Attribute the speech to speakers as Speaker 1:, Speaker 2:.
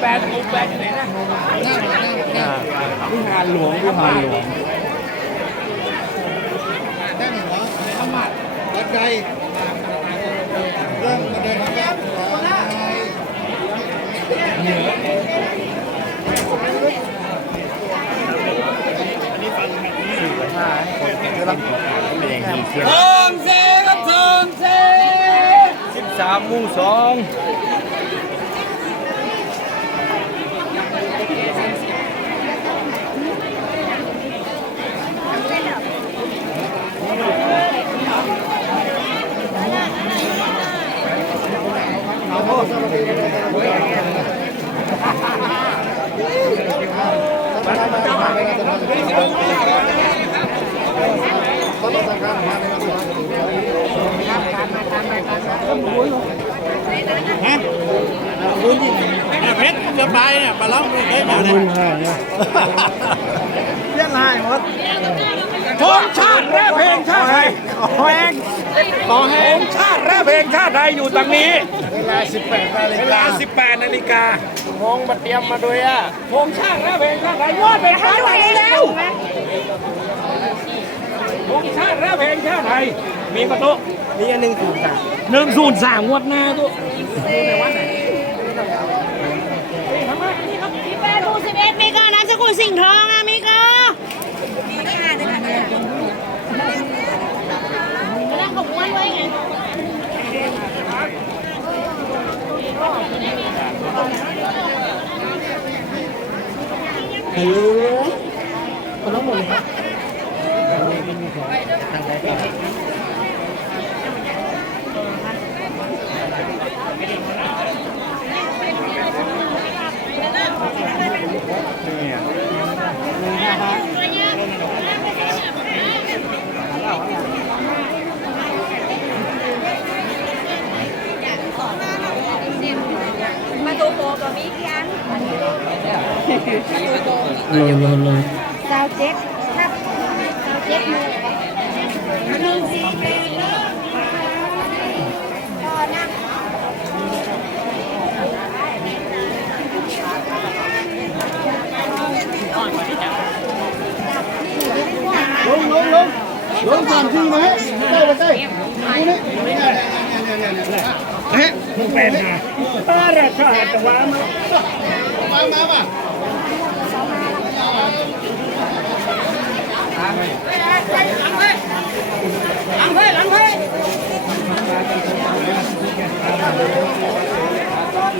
Speaker 1: แปดองค์แปดอยู่ไหนนะ
Speaker 2: วิหารหลวงวิหารหลวง
Speaker 3: ได้หนึ่งเหรอธรรมะบันไดเริ่มบันไดครับ
Speaker 1: เทิงเซครับเทิงเซ
Speaker 2: สิบสามมุ่งสอง
Speaker 3: เพชรจะไปเนี่ยมาล้อมได้มาเนี่ย
Speaker 2: เรียกลายหมด
Speaker 1: ธงชาติและเพลงชาติ อยู่ตรงนี้
Speaker 3: เวลา 18นาฬิ
Speaker 1: เว
Speaker 3: กา
Speaker 1: ลา 18นาฬิกา
Speaker 2: งงมาเตรียมมาด้วยอะ
Speaker 1: ธงชาติและเพลงชาติไทยยอดไปให้ไปแล้วธงชาติและเพลงชาติไทยมีประตู
Speaker 2: นี่อันหนึ่งถูกจ้ะ
Speaker 1: หนึ่งศูนย์สามงวดหน้าตัว
Speaker 4: พี่แปดดูสิบเอ็ดเมกานามสกุลสิ่งห์ทองอะเมกาจะนั่งขบวนไว้ไง มาตัวโปกับมีกี่อัน
Speaker 2: เลยเลยเลย
Speaker 4: สาวเจ็ดครับสาวเจ็ดมือหนึ่งสี่แปดต่อนะ
Speaker 3: ลงลงลงลงสามทีไหมได้ไปได้ดูนี่เนี่ยเนี่ยเนี่ยเนี่เฮ้ย
Speaker 1: เป็นนะตาแรกชาติว่ามัน
Speaker 3: มามามา
Speaker 1: เ